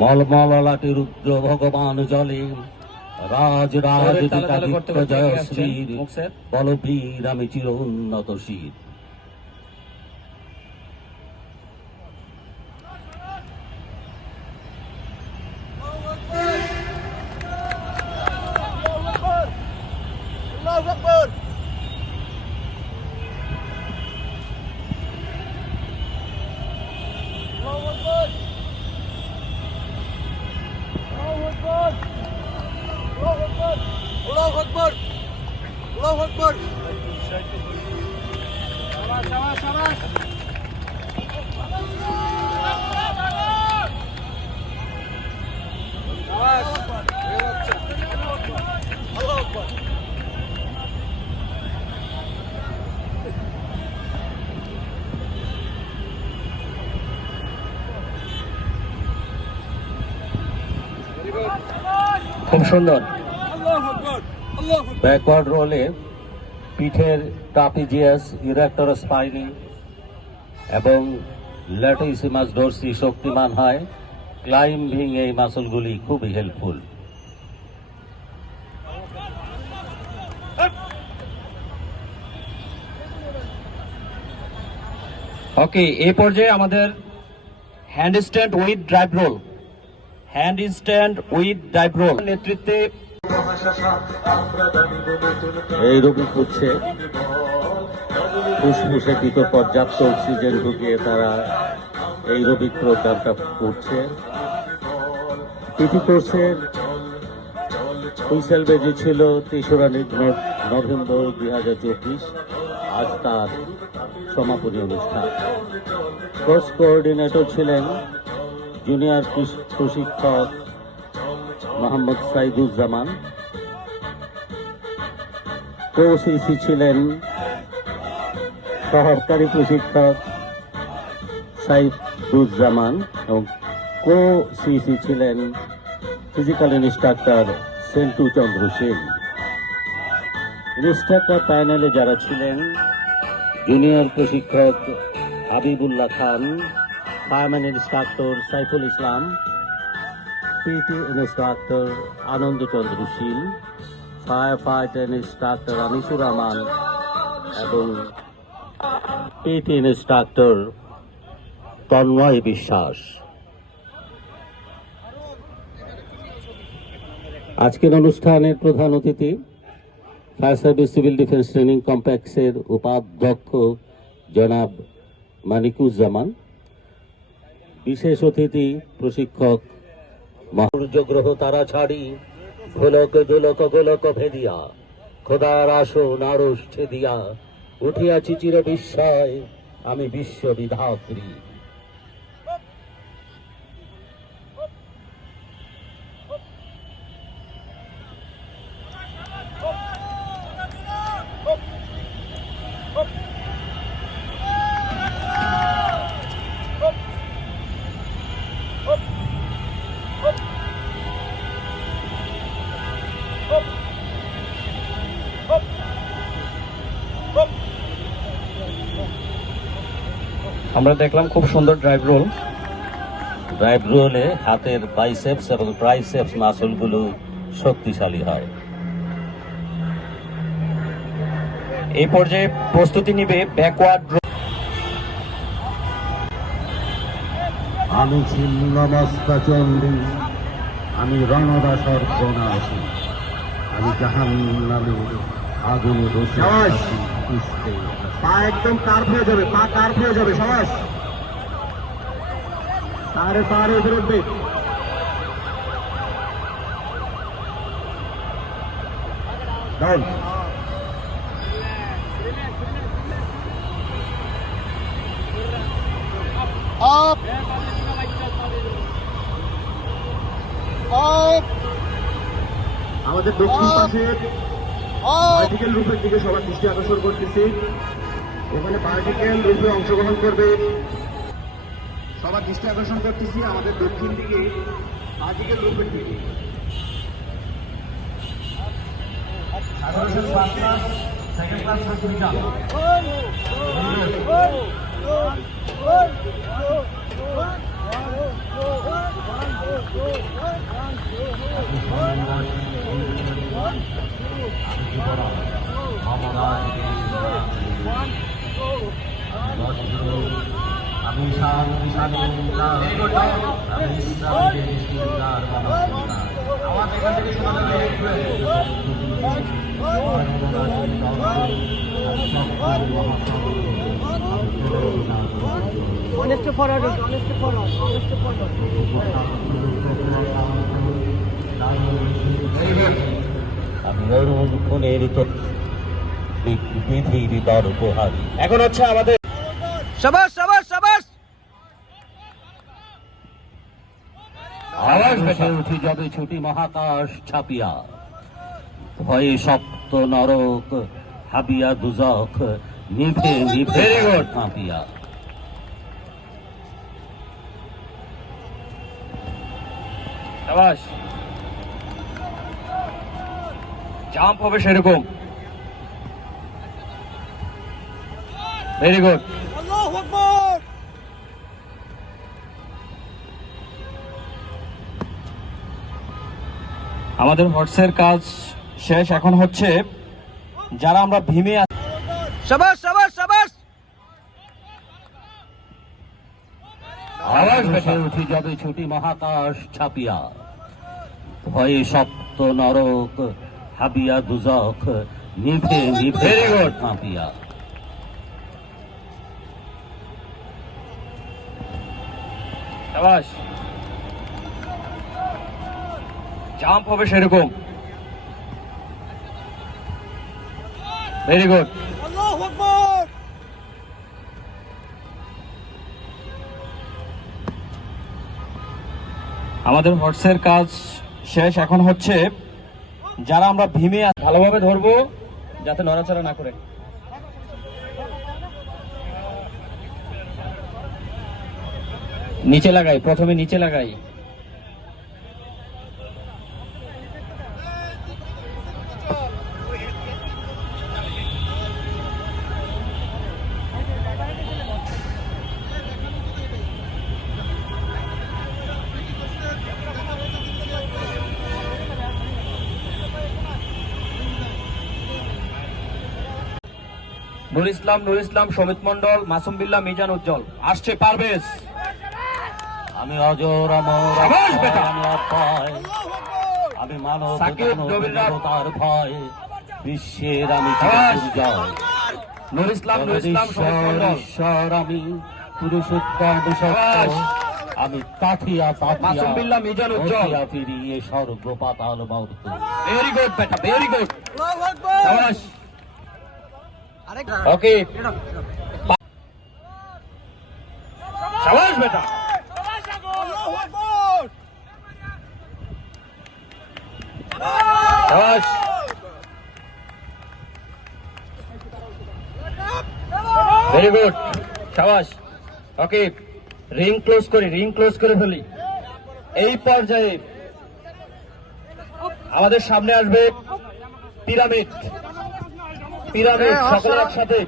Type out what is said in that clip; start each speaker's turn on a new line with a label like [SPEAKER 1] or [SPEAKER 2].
[SPEAKER 1] মলমলাটি রুদ্র ভগবান জলে। রাজ রাজ জয়
[SPEAKER 2] শ্রী।
[SPEAKER 1] বলবীর আমি চির উন্নত শির
[SPEAKER 2] খুব সুন্দর।
[SPEAKER 1] ব্যাকওয়ার্ড রোলে পিঠের ট্রাপিজিয়াস ইরেক্টর স্পাইনি এবং ল্যাটিসিমাস ডোরসি শক্তিমান হয় ক্লাইম্বিং এই মাসলগুলি খুবই হেল্পফুল
[SPEAKER 2] ওকে এই পর্যায়ে আমাদের hand stand with drive roll hand stand with drive roll নেতৃত্বে
[SPEAKER 1] এই রোগী খুঁজছে। ফুসফুসে কিন্তু পর্যাপ্ত অক্সিজেন ঢুকিয়ে তারা এই রোগী প্রোগ্রামটা করছে। পিটি কোর্সের হুইসেল বেজেছিল তেসরা নি- নভেম্বর দুই হাজার চব্বিশ। আজ তার সমাপনী অনুষ্ঠান। কোর্স কোঅর্ডিনেটর ছিলেন জুনিয়র প্রশিক্ষক মোহাম্মদ সাইদুজ্জামান। কোসিসি ছিলেন সহকারী প্রশিক্ষক সাইদুজ্জামান এবং কো সিসি ছিলেন physical instructor Sentu Chandra Sen. Instructor প্যানেলে যারা ছিলেন জুনিয়র প্রশিক্ষক Habibullah Khan fireman instructor Saiful Islam PT instructor Ananda Chandra Shil fire instructor Anisur Rahman এবং পিটি ইনস্ট্রাক্টর তন্ময় বিশ্বাস আজকের অনুষ্ঠানের প্রধান অতিথি fire service civil defence training কমপ্লেক্সের উপাধ্যক্ষ জনাব মানিকুজ্জামান। বিশেষ অতিথি, প্রশিক্ষক সূর্যগ্রহ তারা ছাড়ি। গোলক গোলক গোলক ভেদিয়া খোদার আসন আড়স ছেদিয়া উঠিয়াছি চির বিস্ময় আমি বিশ্ব বিধাত্রী
[SPEAKER 2] আমরা দেখলাম খুব সুন্দর ড্রাইভ রোল
[SPEAKER 1] ড্রাইভ রোলে হাতের বাইসেপস এবং ট্রাইসেপস মাসলগুলো শক্তিশালী হয়।
[SPEAKER 2] এই পর্যায়ে প্রস্তুতি নিবে ব্যাকওয়ার্ড
[SPEAKER 1] আমি ছিন্নমস্তা চণ্ডী আমি রণদা সর্বনাশী আমি জাহান নামে আগুনে বসে। আছি,
[SPEAKER 3] পা একদম কার্ভ হয়ে যাবে পা কার্ভ হয়ে যাবে সবাস তারে পারে উপরে উঠবে ডাউন আমাদের দক্ষিণ পাশে পার্টিকেল রূপের দিকে সবার দৃষ্টি আকর্ষণ করতেছি। ওখানে পার্টিকেল রূপে অংশগ্রহণ করবে। সবার দৃষ্টি আকর্ষণ করতেছি আমাদের দক্ষিণ দিকে। পার্টিকেল রূপের দিকে। আঠারোশো সাত ক্লাস সেকেন্ড ক্লাস
[SPEAKER 4] হসপিটাল আমাদের এখান থেকে শোনা
[SPEAKER 1] অনেস্ট ফরওয়ার্ড অনেস্ট
[SPEAKER 2] এখন হচ্ছে আমাদের! আওয়াজ
[SPEAKER 1] ভেসে উঠি যাবে ছুটি মহাকাশ ছাপিয়া ভয়ে সপ্ত নরক হাবিয়া দুজক নিভে নিভে. কাঁপিয়া
[SPEAKER 2] সাবাস জাম্প হবে সেরকম। ভেরি গুড আমাদের হর্সের কাজ শেষ এখন হচ্ছে যারা আমরা ভীমে! আওয়াজ
[SPEAKER 1] ভেসে উঠি যাবে ছুটি মহাকাশ ছাপিয়া। ভয়ে সপ্ত নরক হাবিয়া দুজক নিভে নিভে
[SPEAKER 2] good. জাম্প হবে সেরকম। ভেরি গুড আমাদের হর্সের কাজ শেষ এখন হচ্ছে যারা আমরা ভীমে ভালোভাবে ধরবো যাতে নড়াচড়া না করে। নিচে লাগাই প্রথমে নিচে লাগাই। নুর ইসলাম নুর ইসলাম সমিত মন্ডল মাসুম বিল্লাহ মিজান উজ্জ্বল। আসছে পারভেজ।
[SPEAKER 1] আমি অজর আমি মানব। দেবতার ভয়। বিশ্বের আমি
[SPEAKER 2] নুর ইসলাম নুর ইসলাম
[SPEAKER 1] ঈশ্বর আমি পুরুষোত্তম আমি তাথিয়া
[SPEAKER 2] মাসুম বিল্লাহ মিজান উজ্জ্বল।
[SPEAKER 1] ফিরিয়ে স্বর্গ পাতাল মর্ত
[SPEAKER 2] ভেরি গুড বেটা ভেরি গুড সাবাস। ওকে সাবাস বেটা। সাবাস। ভেরি গুড সাবাস। ওকে রিং ক্লোজ করি রিং ক্লোজ করে ফেলি। এই পর্যায়ে আমাদের সামনে আসবে পিরামিড। পিরামিড সকলে একসাথে।